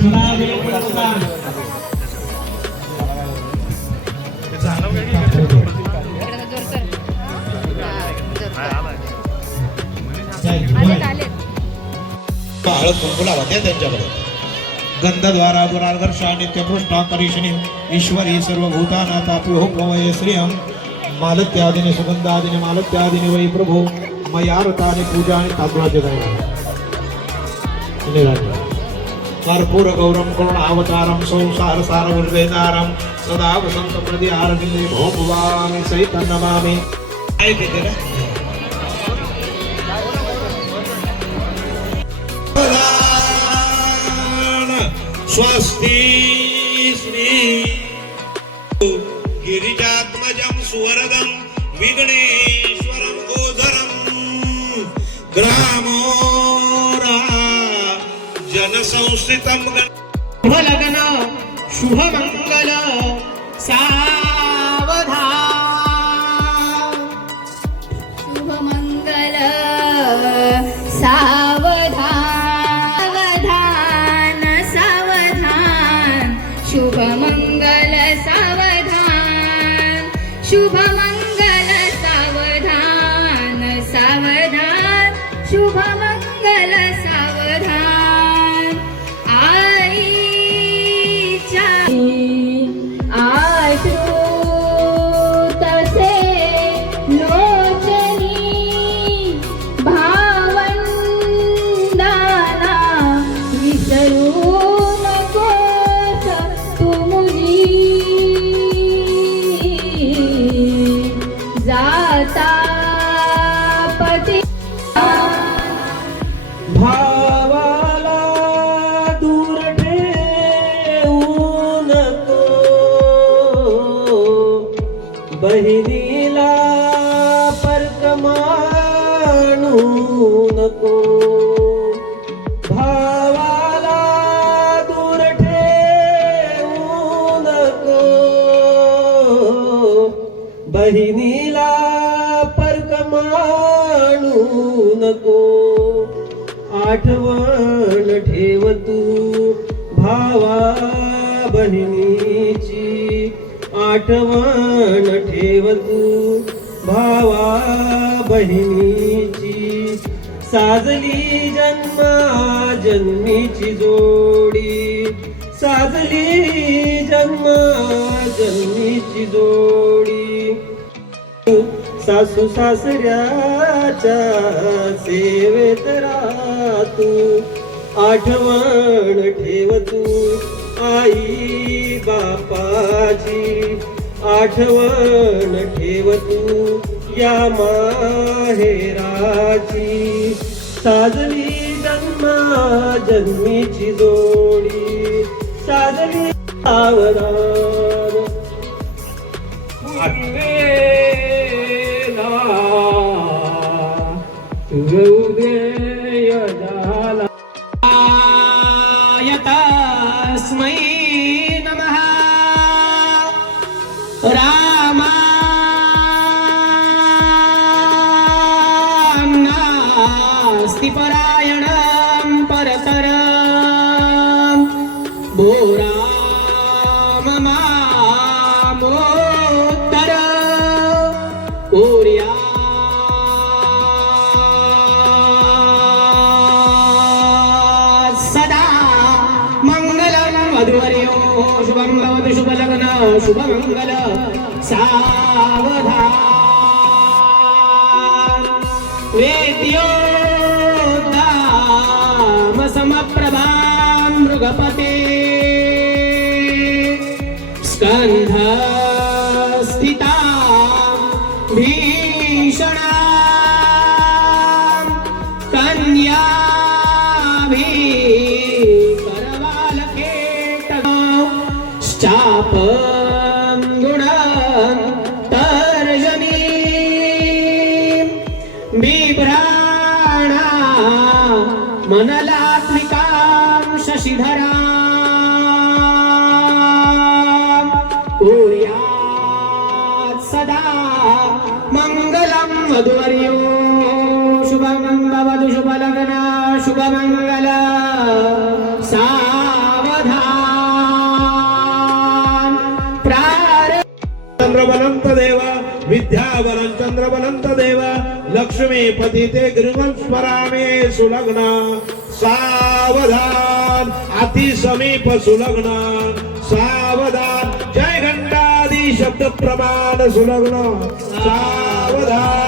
तुला वेळ मिळणार हळद कुंकू लावा गंधद्वारा पुरार्घर्षा नित्यपृष्ठा करिषणी ईश्वरी सर्व भूताना तापयो भवय श्रियम मालत्यादिने सुगंधादिने मालत्यादिने वै प्रभो. मयारताने पूजा आणि तांदळाचे दैवाने गौरम करुणावतारम संसार सार उर्वेदारम सदा वसंत प्रदी आरविंदे भोमवामि सहित नमामि काय देते ना स्वस्ति श्री गिरिजात्मजं सुवरदं विघ्नेश्वरं गोधरं ग्रामो जनसंस्थितं गण शुभ सा बहिणीला परक मानू नको. आठवण ठेव तू भावा बहिणीची. आठवण ठेव तू भावा बहिणीची. साजली जन्मा जन्मीची जोडी. साजली जन्मा जन्मीची जोडी. सासू सासऱ्याच्या सेवेत राहतू. आठवण ठेव तू आई बापाची. आठवण ठेव तू या माहेराची साजली जन्मा जन्मीची जोडी. साजली आवरा. मधुवर्यो शुभं भवतु शुभलग्न शुभमङ्गल सावधा वेद्यो समप्रभां मृगपते। स्कन्ध स्थिता भीषणा मनलात्मिकां शशिधरा कुर्यात् सदा मङ्गलं मधुवर्यो शुभं भवतु शुभलग्न शुभमङ्गल सावधा प्रार चंद्रबलंत विद्यावनं चंद्रबलंत देव लक्ष्मी पतिते गृहं स्मरामे सुलग्न। सावधान अति समीप सुलग्न। सावधान जय घंटादी शब्द प्रमाण सुलग्न। सावधान।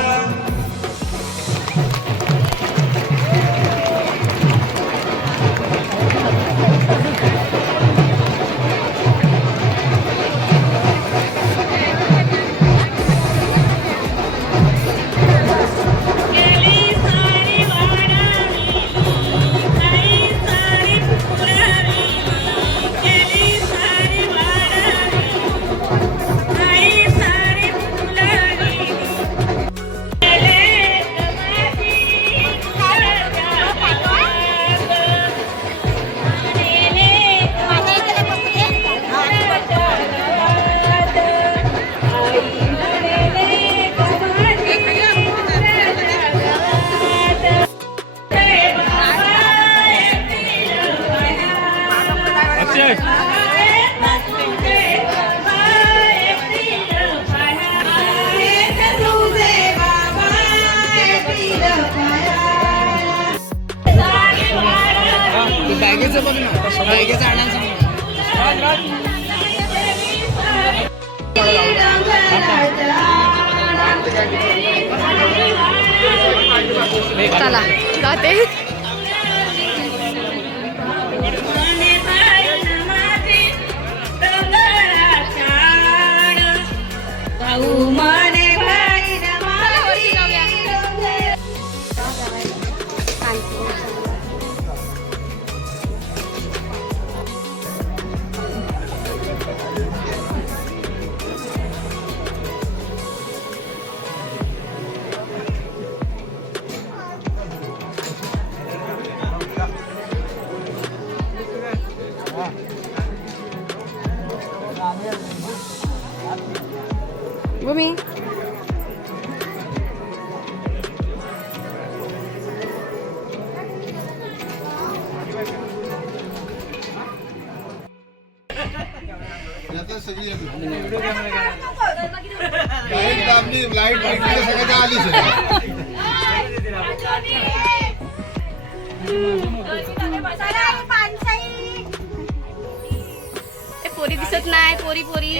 चला जाते. माने पोरी दिसत नाही पोरी पोरी.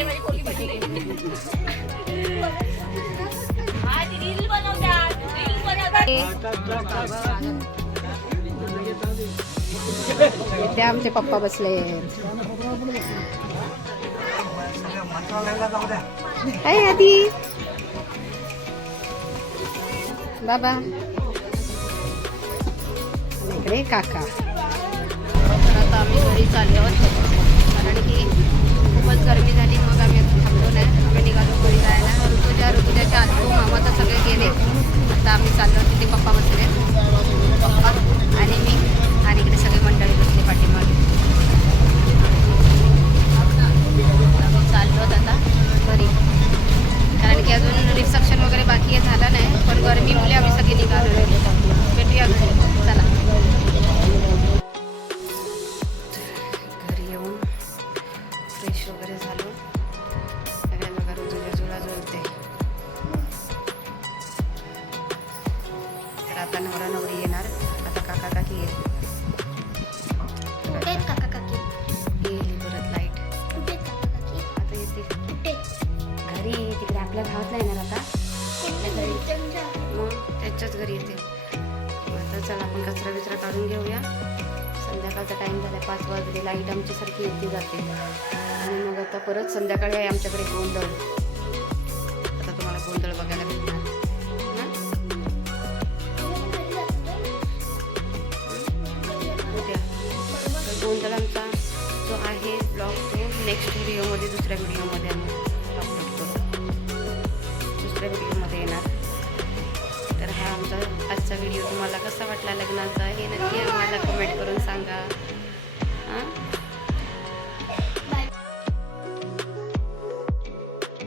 ते आमचे पप्पा बसले. काय आधी बाबा इकडे काका तर आता आम्ही सगळे निघालो भेटूया घरी चला. घरी येऊन फ्रेश वगैरे झालो सगळ्यांना घरून जुळ्या जुळा जुळते तर आता नवरा नवरी येणार आता काका काकी येईल काका काकी येईल परत लाइट कुठे काका काकी आता येते घरी तिकडे आपल्या भावात नाही येणार आता घरी आमच्याच घरी येते. आता चला आपण कचरा बिचरा काढून घेऊया. संध्याकाळचा टाईम झाला पाच वाजले. लाइट आमची सारखी येते जाते. आणि मग आता परत संध्याकाळी आहे आमच्याकडे गोंधळ. आता तुम्हाला गोंधळ बघायला भेटणार. उद्या. गोंधळ आमचा जो आहे ब्लॉग तो नेक्स्ट व्हिडिओमध्ये दुसऱ्या व्हिडिओमध्ये तुम्हाला कसा वाटला लग्नाचा? हे नक्की आम्हाला कमेंट करून सांगा.